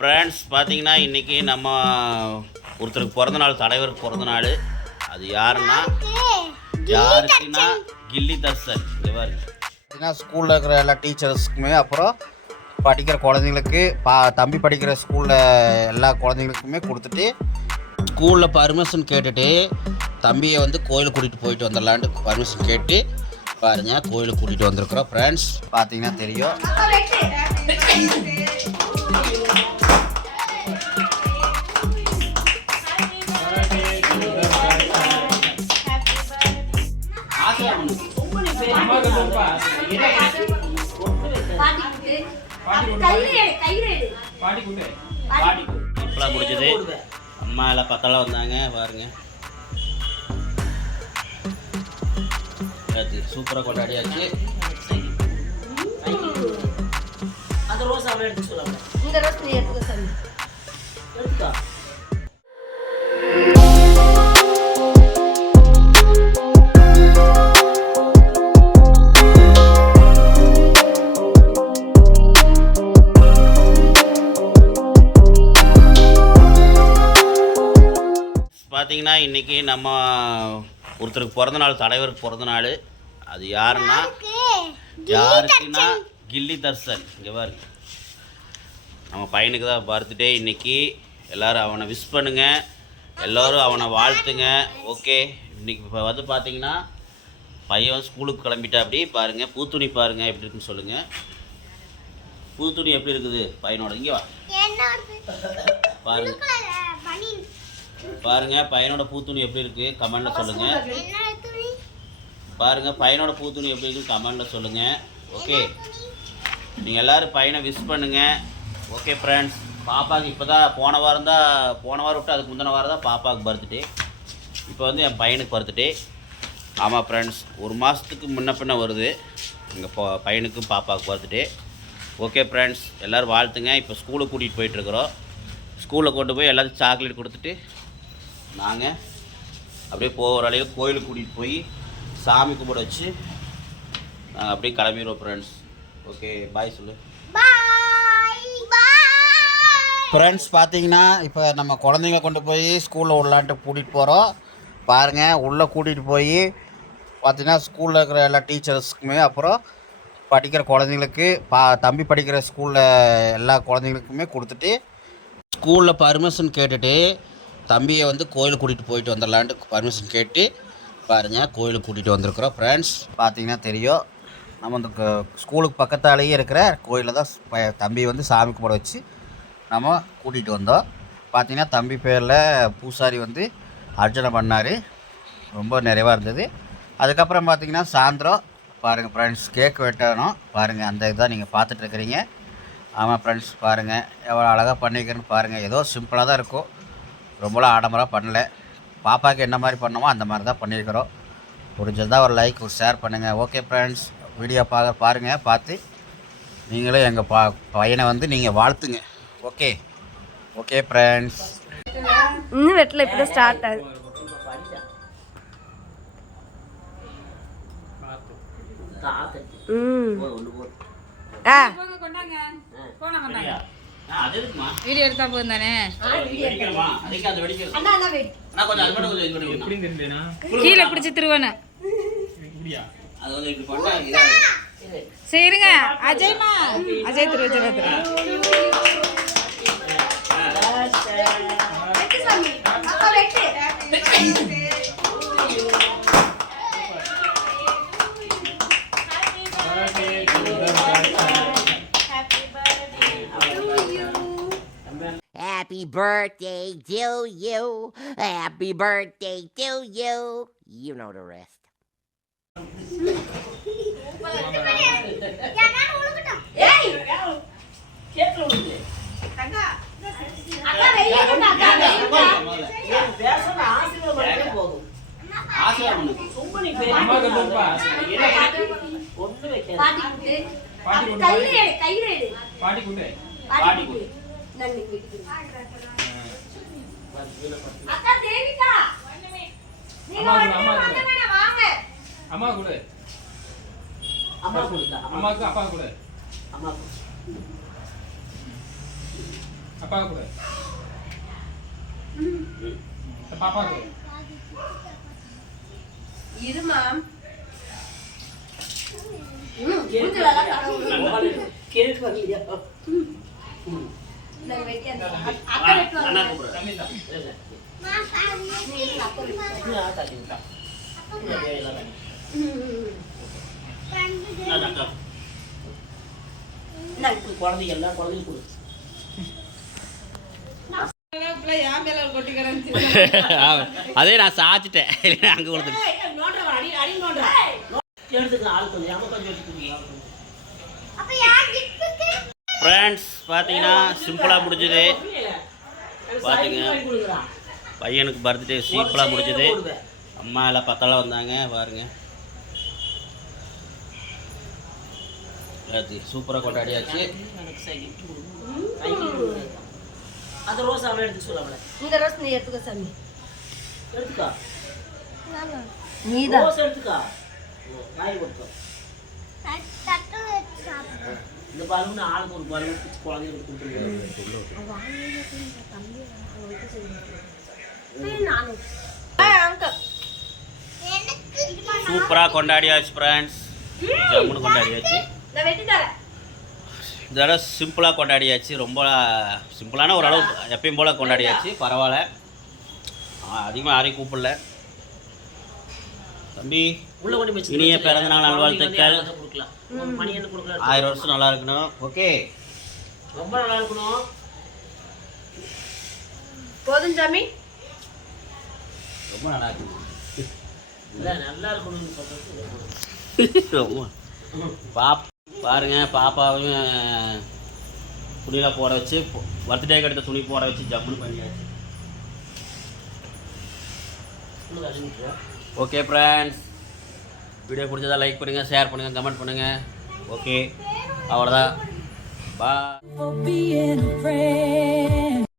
Friends பார்த்தீங்கன்னா இன்றைக்கி நம்ம ஒருத்தருக்கு பிறந்த நாள் தலைவருக்கு பிறந்த நாள் அது யாருன்னா யாருக்குன்னா கில்லி தர்சன். இவர் ஏன்னா ஸ்கூலில் இருக்கிற எல்லா டீச்சர்ஸ்க்குமே அப்புறம் படிக்கிற குழந்தைங்களுக்கு பா தம்பி படிக்கிற ஸ்கூலில் எல்லா குழந்தைங்களுக்குமே கொடுத்துட்டு ஸ்கூலில் பர்மிஷன் கேட்டுட்டு தம்பியை வந்து கோயிலுக்கு கூட்டிகிட்டு போயிட்டு வந்துடலான்ட்டு பர்மிஷன் கேட்டு பாருங்க கோயிலுக்கு கூட்டிகிட்டு வந்திருக்கிறோம். ஃப்ரெண்ட்ஸ் பார்த்தீங்கன்னா தெரியும். இப்பெல்லாம் முடிஞ்சது அம்மா எல்லாம் பத்தெல்லாம் வந்தாங்க பாருங்க சூப்பராக கொண்டாடியாச்சு அந்த ரோஸ் அவளை எடுத்து சொல்லுவாங்க இந்த ரோஸ் நீ எடுத்துக்க சொல்லு. எடுத்துக்கோ. பார்த்தீங்கன்னா இன்றைக்கி நம்ம ஒருத்தருக்கு பிறந்த நாள் தலைவருக்கு பிறந்த நாள். அது யாருன்னா யாருக்குன்னா கில்லி தர்சன் இங்கே பாருங்க நம்ம பையனுக்கு தான் பர்த்டே இன்னைக்கு. எல்லாரும் அவனை விஷ் பண்ணுங்க. எல்லோரும் அவனை வாழ்த்துங்க. ஓகே இன்னைக்கு இப்போ வந்து பார்த்தீங்கன்னா பையன் ஸ்கூலுக்கு கிளம்பிட்டா அப்படி பாருங்கள் பூத்துணி பாருங்கள் எப்படி இருக்குன்னு சொல்லுங்கள் பூத்துணி எப்படி இருக்குது? பையனோட இங்கே வா. பாருங்க. பாருங்க பையனோட பூத்துணி எப்படி இருக்கு? கமெண்ட்ல சொல்லுங்க. பாருங்க பையனோட பூத்துணி எப்படி இருக்கு கமெண்ட்ல சொல்லுங்க. ஓகே நீங்கள் எல்லாரும் பையனை விஷ் பண்ணுங்கள் ஓகே ஃப்ரெண்ட்ஸ் பாப்பாவுக்கு இப்போ தான் போன வாரம் தான் போன வாரம் விட்டு அதுக்கு முந்தின வாரம் தான் பாப்பாவுக்கு பர்த்டே இப்போ வந்து என் பையனுக்கு பர்த்டே ஆமாம் ஃப்ரெண்ட்ஸ் ஒரு மாதத்துக்கு முன்ன பின்ன வருது. எங்கள் ப பையனுக்கும் பாப்பாவுக்கு பர்த்டே ஓகே ஃப்ரெண்ட்ஸ் எல்லோரும் வாழ்த்துங்க. இப்போ ஸ்கூலுக்கு கூட்டிகிட்டு போயிட்டுருக்குறோம் ஸ்கூலில் கொண்டு போய் எல்லாத்தையும் சாக்லேட் கொடுத்துட்டு நாங்கள் அப்படியே போகிற அளவுக்கு கோயிலுக்கு கூட்டிகிட்டு போய் சாமி கும்பிட வச்சு நாங்கள் அப்படியே கிளம்பிடுவோம் ஃப்ரெண்ட்ஸ் ஓகே பாய் சொல்லு. ஃப்ரெண்ட்ஸ் பார்த்தீங்கன்னா இப்போ நம்ம குழந்தைங்கள கொண்டு போய் ஸ்கூலில் உள்ளான்ட்டு கூட்டிகிட்டு போகிறோம் பாருங்கள் உள்ளே கூட்டிகிட்டு போய் பார்த்தீங்கன்னா ஸ்கூலில் இருக்கிற எல்லா டீச்சர்ஸ்க்குமே அப்புறம் படிக்கிற குழந்தைங்களுக்கு பா தம்பி படிக்கிற ஸ்கூலில் எல்லா குழந்தைங்களுக்குமே கொடுத்துட்டு ஸ்கூலில் பர்மிஷன் கேட்டுட்டு தம்பியை வந்து கோயிலுக்கு கூட்டிகிட்டு போயிட்டு வந்துடலான்ட்டு பர்மிஷன் கேட்டு பாருங்கள் கோயிலுக்கு கூட்டிகிட்டு வந்திருக்கிறோம். ஃப்ரெண்ட்ஸ் பார்த்தீங்கன்னா தெரியும். நம்ம இந்த ஸ்கூலுக்கு பக்கத்தாலேயே இருக்கிற கோயிலில் தான் தம்பி வந்து சாமி கும்பிட வச்சு நம்ம கூட்டிகிட்டு வந்தோம். பார்த்தீங்கன்னா தம்பி பேரில் பூசாரி வந்து அர்ச்சனை பண்ணார். ரொம்ப நிறைவாக இருந்தது. அதுக்கப்புறம் பார்த்திங்கன்னா சாயந்தரம் பாருங்கள் ஃப்ரெண்ட்ஸ் கேக் வெட்டணும். பாருங்கள் அந்த இதுதான் நீங்கள் பார்த்துட்ருக்குறீங்க ஆமாம் ஃப்ரெண்ட்ஸ் பாருங்கள் எவ்வளோ அழகாக பண்ணிக்கிறேன்னு பாருங்கள் ஏதோ சிம்பிளாக தான் இருக்கும். ரொம்பலாம் ஆடம்பரம் பண்ணலை. பாப்பாவுக்கு என்ன மாதிரி பண்ணோமோ அந்த மாதிரி தான் பண்ணியிருக்கிறோம். முடிஞ்சதான் ஒரு லைக் ஒரு ஷேர் பண்ணுங்கள் ஓகே ஃப்ரெண்ட்ஸ் வீடியோ பார்க்க பாருங்கள் பார்த்து நீங்களும் எங்கள் பா பையனை வந்து நீங்கள் வாழ்த்துங்க ஓகே ஓகே ஃப்ரெண்ட்ஸ் இன்னும் வெட்டில் இப்போ ஸ்டார்ட் ஆகுது? வீடியோ எடுத்தா போதும் தானே வெடிக்கணுமா? அதுக்கு அது வெடிக்கிறது. அண்ணா அண்ணா வெயிட் அண்ணா, கொஞ்சம் அது மட்டும் கொஞ்சம் இது பண்ணிக்கோங்க. கீழே பிடிச்சி திருவனு அது வந்து இப்படி பண்ணா இதாகும். சரிங்க அஜய்மா அஜய் திரு அஜய் திரு வெட்டு சாமி அப்பா வெட்டு Happy birthday to you. Happy birthday to you. You know the rest. பாட்டி எடு பாட்டி குட்டு. நன்றி அக்கா தேவிகா நீங்க வந்து வேணாம். வாங்க அம்மா கூட. அம்மா கொடுத்தா அம்மா அம்மாவுக்கு அப்பா கூட. அம்மா கொடு. அப்பா கூட. பாப்பா கூட. இருமா கேட்டு வரலையா? நாங்க வெட்டி அந்த வா, அக்கா வெட்டுவாங்க அண்ணா கூப்பிடுறேன். தண்ணி தான் நீ இரு, அக்கா வெட்டுவாங்க தள்ளி விட்டா அண்ணா, அக்கா. குழந்தைங்க எல்லா குழந்தையும் கொடு. என் மேல கொட்டி கிடந்துச்சு அதே நான் சாச்சிட்டேன் அங்கே ஃப்ரெண்ட்ஸ் பார்த்தீங்கன்னா சிம்பிளாக முடிஞ்சது. பாத்துங்க. பையனுக்கு பர்த்டே சிம்பிளாக முடிஞ்சது. அம்மா எல்லாம் பத்தாலாம் வந்தாங்க பாருங்க சூப்பராக கொண்டாடியாச்சு. அந்த ரோஸ் அவளை எடுத்து சொல்ல அவளை. இந்த ரோஸ் நீ எடுத்துக்க சாமி. எடுத்துக்கா. நீதான். ரோஸ் எடுத்துக்கா. வாய் கொடுத்தோ. இந்த பலூன் ஆளுக்கு ஒரு பலூன் பிடிச்சி குழந்தைங்களுக்கு அங்கிள். சூப்பராக கொண்டாடியாச்சு ஃப்ரெண்ட்ஸ் ஜம்முன்னு கொண்டாடியாச்சு. நான் வெட்டி தரேன் இந்த தடவை சிம்பிளாக கொண்டாடியாச்சு. ரொம்ப சிம்பிளான ஒரு அளவு எப்பயும் போல் கொண்டாடியாச்சு. பரவாயில்ல. அதிகமாக யாரையும் கூப்பிடல. தம்பி உள்ள கொண்டு போய் இனிய பிறந்தநாள் நல்வாழ்த்துக்கள். கொடுக்கலாம். ஒரு மணி என்ன கொடுக்கலாம் ஆயிரம் வருஷம் நல்லா இருக்கணும். ஓகே. ரொம்ப நல்லா இருக்கணும். போதும் சாமி. ரொம்ப நல்லா இருக்கணும். இல்ல நல்லா ரொம்ப பாப் பாருங்க பாப்பாவையும் துணியில் போட வச்சு பர்த்டேக்கு எடுத்த துணி போட வச்சு ஜம்முன்னு பண்ணியாச்சு. ஓகே ஃப்ரெண்ட்ஸ் வீடியோ பிடிச்சதா லைக் பண்ணுங்கள் ஷேர் பண்ணுங்கள் கமெண்ட் பண்ணுங்கள் ஓகே அவ்வளோதான் பா